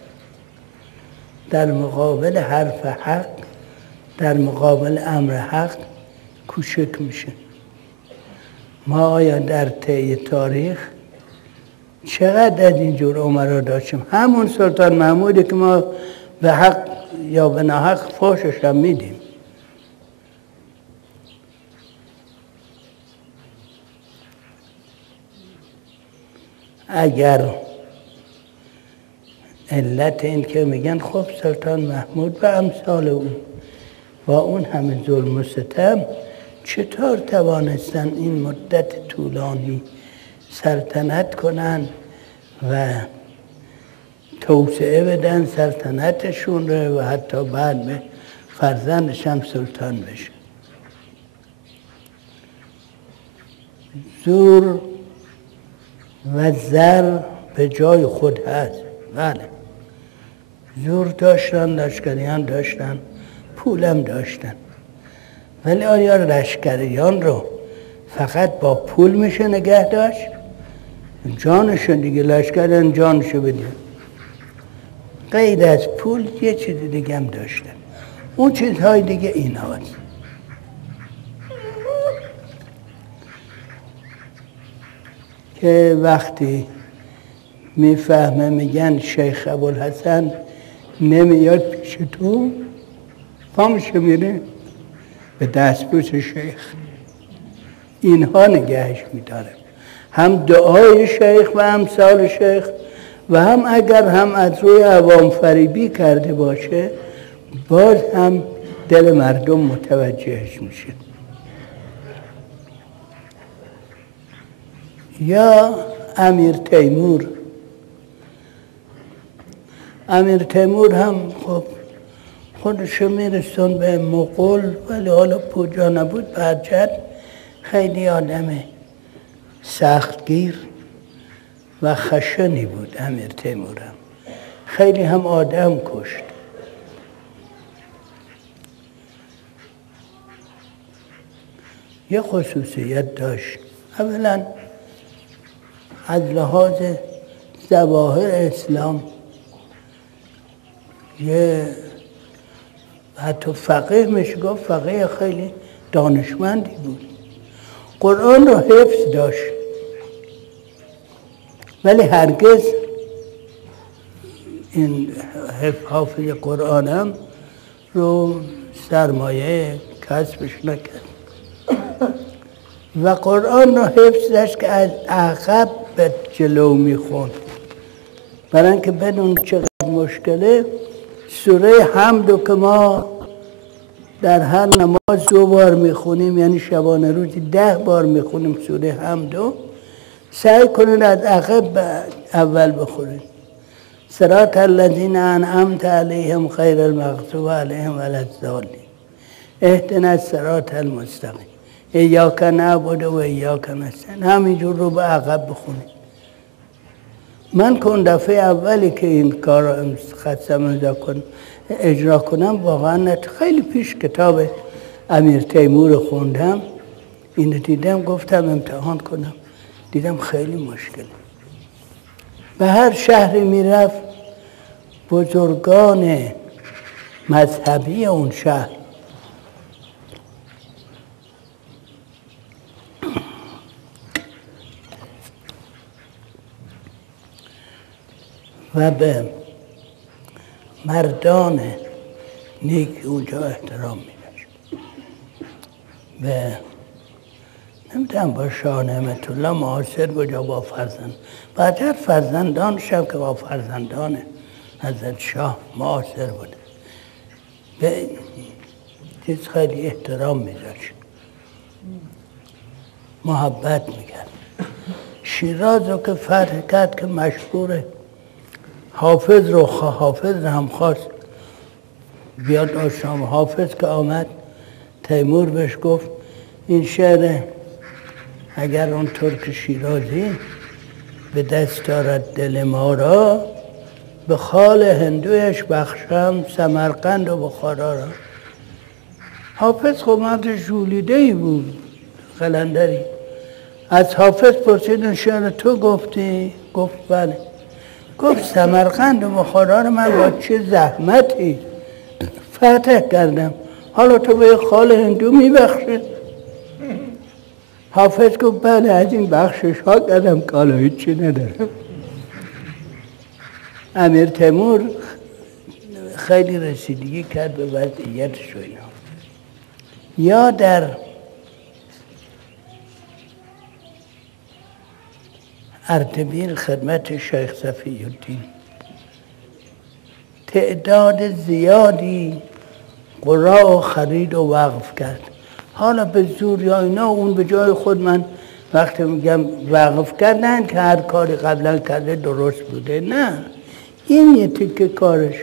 در مقابل حرف حق، در مقابل امر حق کوچک میشه. ما آیا در طی تاریخ چقدر از اینجور امرا داشتیم؟ همون سلطان محمودی که ما به حق یا به ناحق فحشش هم میدیم. اگر علت این که میگن خب سلطان محمود و امثال اون با اون همه ظلم و ستم چطور توانستن این مدت طولانی سلطنت کنن و توسعه بدن سلطنتشون رو و حتی بعد به فرزندش هم سلطان بشه. زور و زر به جای خود هست. بله، زور داشتن، لشکریان داشتن، پولم داشتن، ولی آیا لشکریان رو فقط با پول میشه نگه داشت؟ جانشون دیگه، لشکریان جانشو بده. غیر از پول یه چیز دیگه هم داشتن. اون چیزهای دیگه این هاست. که وقتی میفهمه میگن شیخ ابوالحسن نمیاد پیش تو، پامش میره به دستبوس شیخ، اینها نگهش میداره. هم دعای شیخ و امثال شیخ و هم اگر هم از روی عوام فریبی کرده باشه باز هم دل مردم متوجهش میشه. یا امیر تیمور هم خب خودشو میرسون به مغول، ولی حالا پوجا نبود، به هر جهت خیلی آدم سختگیر و خشنی بود. امیر تیمور هم خیلی هم آدم کشت. یه خصوصیت داشت، اولا از لحاظ ظواهر اسلام یه حتی فقیه میشه گفت، فقیه خیلی دانشمندی بود، قرآن رو حفظ داشت، ولی هرگز این حافظ قرآن هم رو سرمایه کسبش نکرد و قرآن رو حفظ داشت که از عقب به جلو میخوند، برای اینکه بدون چقدر مشکله سوره حمد که ما در هر نماز 2 بار میخونیم، یعنی شبانه روزی 10 بار میخونیم سوره حمد، سعی کنید از عقب اول بخونید. صراط الذین انعمت علیهم غیر المغضوب علیهم ولا الضالین اهدنا الصراط المستقیم ایاک نعبد و ایاک نستعین. همینجور رو به عقب بخونید. من که اون دفعه اولی که این کار رو خواستم اجرا کنم، واقعا خیلی پیش کتاب امیر تیمور خوندم، این رو دیدم گفتم امتحان کنم، دیدم خیلی مشکله. به هر شهری میرفت بزرگان مذهبی اون شهر و به مردان نیک اونجا احترام می‌داشت. به نمیدونم با شاه نعمت الله معاصر بود یا با فرزند، بعد فرزندانش هم که با فرزندان حضرت شاه معاصر بود، به چیز خیلی احترام می‌داشت، محبت می‌کرد. شیراز رو که فتح کرد که مشهوره، حافظ هم خواست بیاد آشام. حافظ که آمد تیمور بهش گفت این شعر اگر اون ترک شیرازی به دست دارد دل ما را، به خال هندویش بخشم سمرقند و بخارا را. حافظ خب مرد ژولیده‌ای بود، قلندری. از حافظ پرسیدن شعر تو گفتی؟ گفت بله. گفت سمرقند و بخارا رو من با چه زحمتی فتح کردم، حالا تو به خال هندو میبخشی؟ حافظ گفت بله، از این بخشش ها کردم که حالا هیچی ندارم. امیر تیمور خیلی رسیدگی کرد به وضعیتش و اینا. یا در اردبیل خدمت شیخ صفی الدین تعداد زیادی قراء خرید و وقف کرد. حالا به زور یا اینا، اون به جای خود، من وقتی میگم وقف کردن که هر کاری قبلا کرده درست بوده، نه، این یه تیکه کارش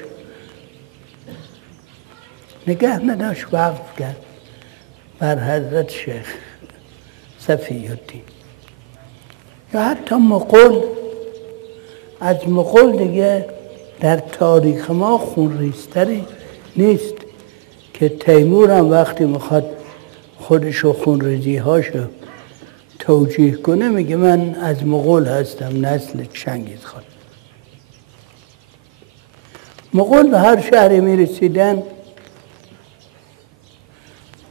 نگه نداشت، وقف کرد بر حضرت شیخ صفی الدین. یا حتی مغول، از مغول دیگه در تاریخ ما خونریزتری نیست که تیمور هم وقتی میخواد خودشو خونریزی هاشو توجیه کنه میگه من از مغول هستم، نسل چنگیز خان. مغول به هر شهری میرسیدن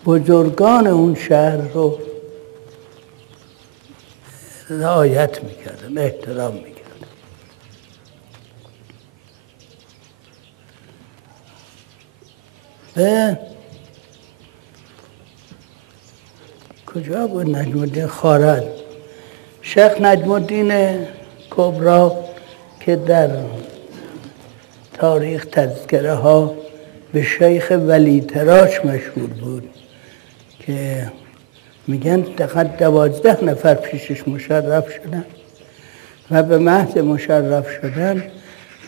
بزرگان اون شهر رو رعایت میکردن، احترام میکردن. به کجا بود؟ نجم الدین خوارزم شیخ نجم الدین کبری که در تاریخ تذکره ها به شیخ ولی تراش مشهور بود که میگن فقط 12 نفر پیشش مشرف شدن و به محض مشرف شدن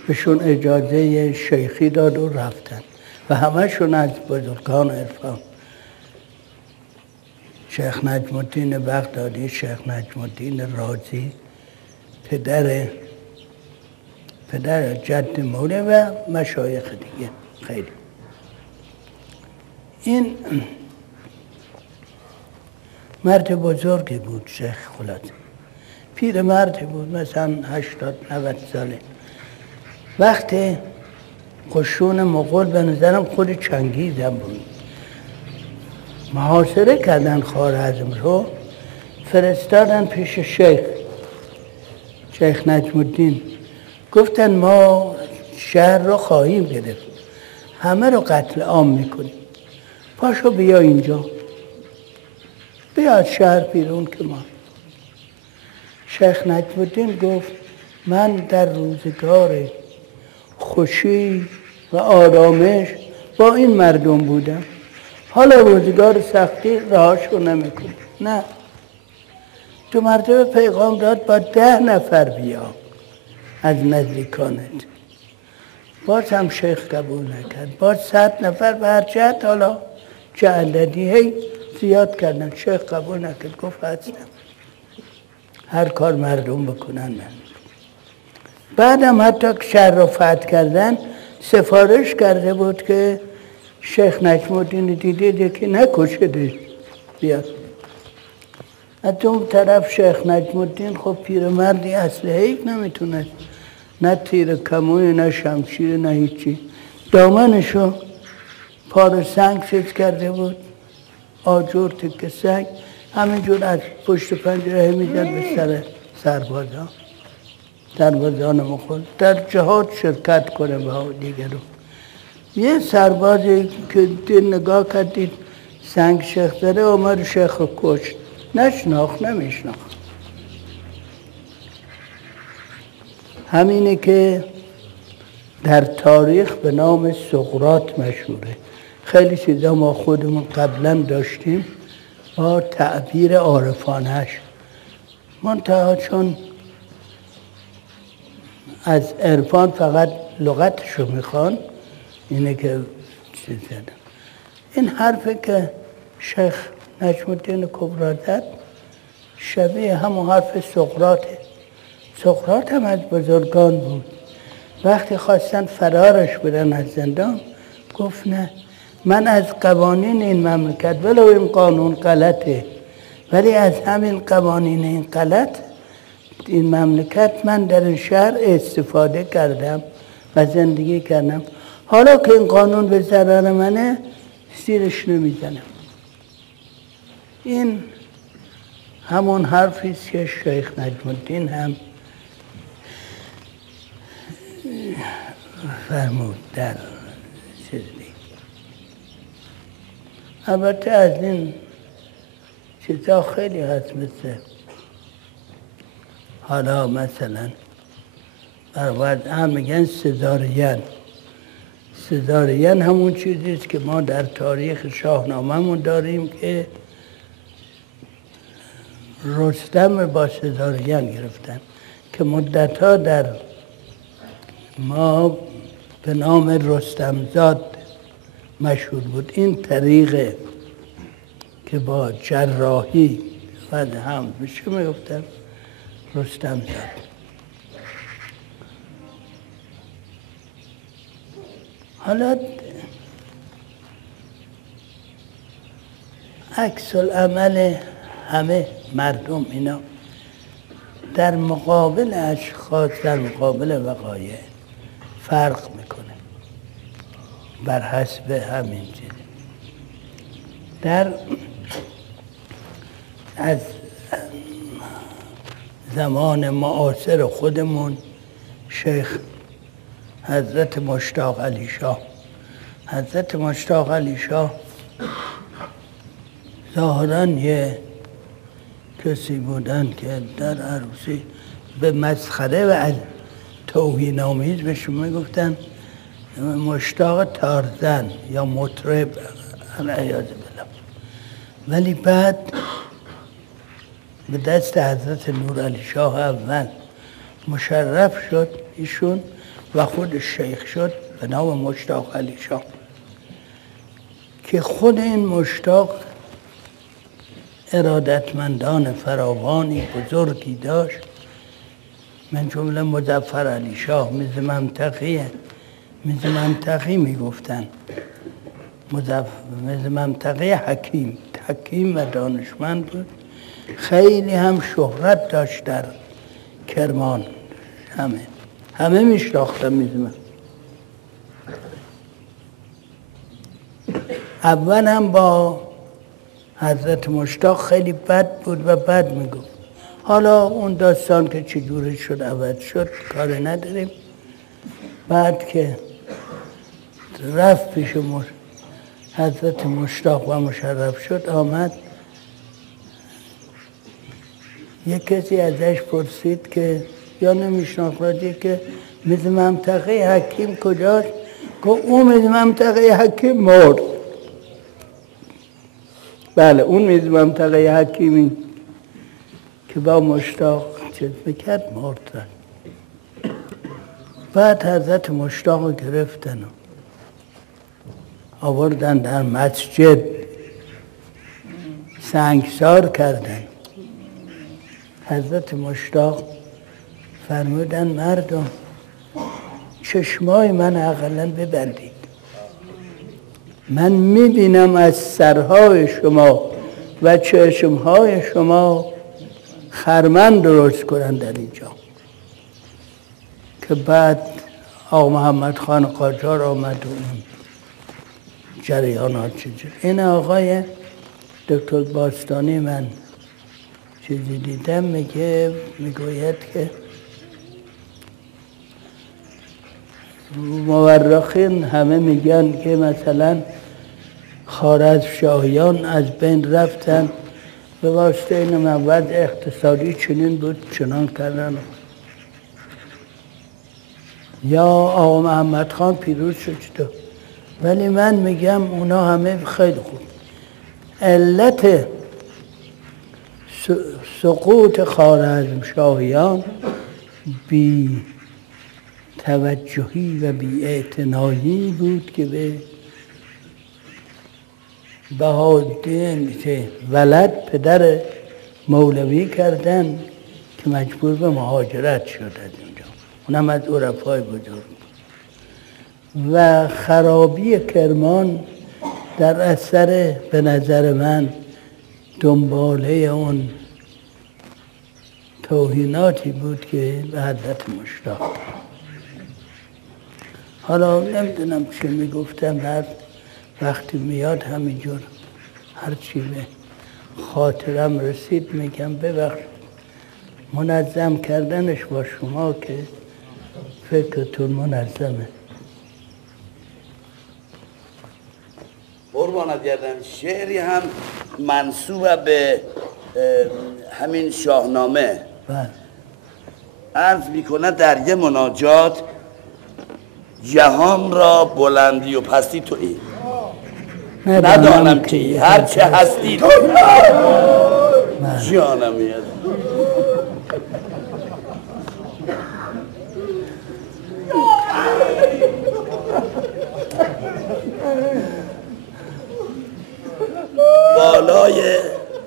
بهشون اجازه شیخی داد و رفتن و همهشون از بزرگان عرفان. شیخ نجم الدین بغدادی، شیخ نجم الدین رازی، پدر جد موله و مشایخ دیگه خیلی. این مرد بزرگی بود شیخ خلاصه. پیر مردی بود، مثلا 80-90 ساله. وقتی قشون مغول به نظرم خود چنگیز هم بود، محاصره کردن خوارزم رو، فرستادن پیش شیخ نجم الدین. گفتن ما شهر رو خواهیم گرفت، همه رو قتل عام میکنیم، پاشو بیا اینجا، بیا از شهر بیرون که ما. شیخ نجم الدین گفت من در روزگار خوشی و آرامش با این مردم بودم، حالا روزگار سختی رهاشو نمیکنم. نه، تو مرتبه پیغام داد با 10 نفر بیا از نزدیکانت. باز هم شیخ قبول نکرد. باز 100 نفر به هر جهت، حالا چه عددی هی زیاد کردن. شیخ قبول نکرد، گفت هستم، هر کار مردم بکنن من. بعدم حتی که شهر را فتح کردن سفارش کرده بود که شیخ نجم الدین دیده که نکشده بیاد. از اون طرف شیخ نجم الدین خب پیرمردی اسلحه‌ای نمیتونه، نه تیر کموی، نه شمشیر، نه هیچی. دامنشو پار سنگ چیز کرده بود، آجر تکه سنگ، همینجور از پشت پنجره میزد به سر سربازان مغول در جهاد شرکت کنه با دیگرون. یه سربازی که دید نگاه کردید سنگ شیخ داره، اومد شیخ رو کشت. نمیشناخت. همینه که در تاریخ به نام سقراط مشهوره. خیلی چیزا ما خودمون قبلا داشتیم با تعبیر عارفانه‌اش، منتها چون از عرفان فقط لغتشو میخوان، اینه که چیز زدن. این حرفی که شیخ نجم الدین کبری زد شبیه همون حرف سقراطه. سقراط هم از بزرگان بود. وقتی خواستن فرارش بدن از زندان گفت نه، من از قوانین این مملکت، ولو این قانون غلطه، ولی از همین قوانین این غلط این مملکت من در این شهر استفاده کردم و زندگی کردم، حالا که این قانون به ضرر منه زیرش نمیزنم. این همون حرفی است که شیخ نجم الدین هم فرمود در چیزی. البته از این چیزا خیلی هست، مثل حالا مثلا برای هم میگن سزارین همون چیزیست که ما در تاریخ شاهنامه‌مون داریم که رستم با سزارین گرفتن که مدت‌ها در ما به نام رستمزاد مشهور بود. این طریقه که با جراحی و هم بشه میگفتن رستمزاد. حالا عکس العمل همه مردم اینا در مقابل اشخاص، در مقابل وقایع فرق میکنه بر حسب همین چیز. از زمان معاصر خودمون شیخ حضرت مشتاق علی شاه ظاهراً یه کسی بودن که در عروسی به مسخره و از توهین آمیز بهشون میگفتن مشتاق تارزن یا مطرب علیاذ بالله. ولی بعد به دست حضرت نورعلی شاه اول مشرف شد ایشون و خود شیخ شد به نام مشتاق علی شاه که خود این مشتاق ارادتمندان فراوانی بزرگی داشت، من جمله مظفر علی شاه میز منطقی میگفتن، میز منطقی حکیم و دانشمند بود، خیلی هم شهرت داشت در کرمان، همه میشناختن میز من. اول هم با حضرت مشتاق خیلی بد بود و بد میگفت. حالا اون داستان که چجوری شد عوض شد کار نداریم. بعد که رفت پیش حضرت مشتاق و مشرف شد آمد، یک کسی ازش پرسید که یا نمیشناختی که میز منطقه حکیم کجاست؟ گفت اون میز منطقه حکیم مرد. بله اون میز منطقه حکیمی که با مشتاق چیز میکرد مرد. بعد حضرت مشتاق رو گرفتن و آوردن در مسجد سنگسار کردن. حضرت مشتاق فرمودن مردم چشمای من اقلا ببندید، من میبینم از سرهای شما و چشمهای شما خرمن درست کنن در اینجا. که بعد آقا محمد خان قاجار آمد و اون جریانات چجور. این آقای دکتر باستانی من چیزی دیدم میگوید که مورخین همه میگن که مثلا خوارزمشاهیان از بین رفتن به واسطه این وضع اقتصادی چنین بود چنان کردن، یا آقا محمد خان پیروز شد. ولی من میگم اونا همه خیلی خوب. علت سقوط خوارزمشاهیان بی توجهی و بی اعتنایی بود که به بهادین که ولد پدر مولوی کردن که مجبور به مهاجرت شد از اینجا، اونم از عرفای بزرگ. و خرابی کرمان در اثر به نظر من دنباله اون توهیناتی بود که به حضرت مشتاق. حالا نمیدونم چه میگفتم، هر وقتی میاد همینجور هرچی به خاطرم رسید میگم ببخش. منظم کردنش با شما که فکرتون منظمه. قربانت گردم. شعری هم منسوب به همین شاهنامه عرض میکنه در یه مناجات: جهان را بلندی و پستی تویی، ندانم که هر چه هستی تویی. جانم میاد.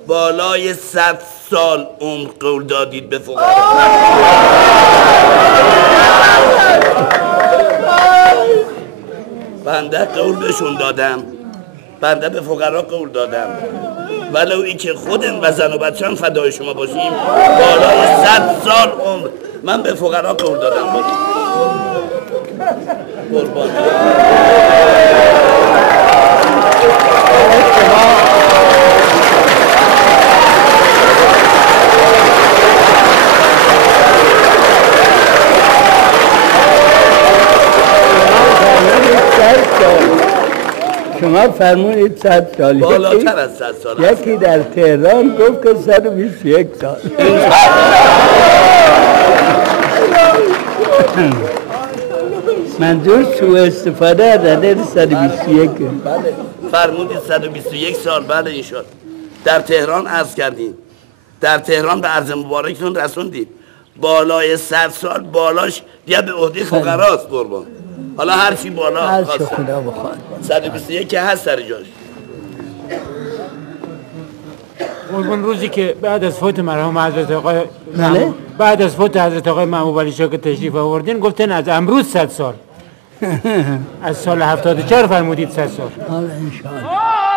بالای 100 سال عمر قول دادید به فقرا. بنده قول بهشون دادم، بنده به فقرا قول دادم، ولو این که خود و زن و بچه‌م فدای شما باشیم بالای 100 سال عمر من به فقرا قول دادم. قربان شما فرمودید 100 سال. بالاتر از 100 سال. یکی در تهران گفت که 121 سال. منظور سوء استفاده از عدد 121. بله فرمودید 121 سال. بله این شد. در تهران عرض کردیم، در تهران به عرض مبارکتون رسوندید بالای 100 سال بالاش دیگه به عهده فقراست قربان. حالا هر چی بالا هر چه خواست خدا بخواد. 121 که هست سر جاش. قربان روزی که بعد از فوت مرحوم حضرت آقای بله؟ بعد از فوت حضرت آقای محبوب علی شاه که تشریف آوردین گفتن از امروز 100 سال. از سال 74 فرمودید 100 سال. حالا انشاءالله.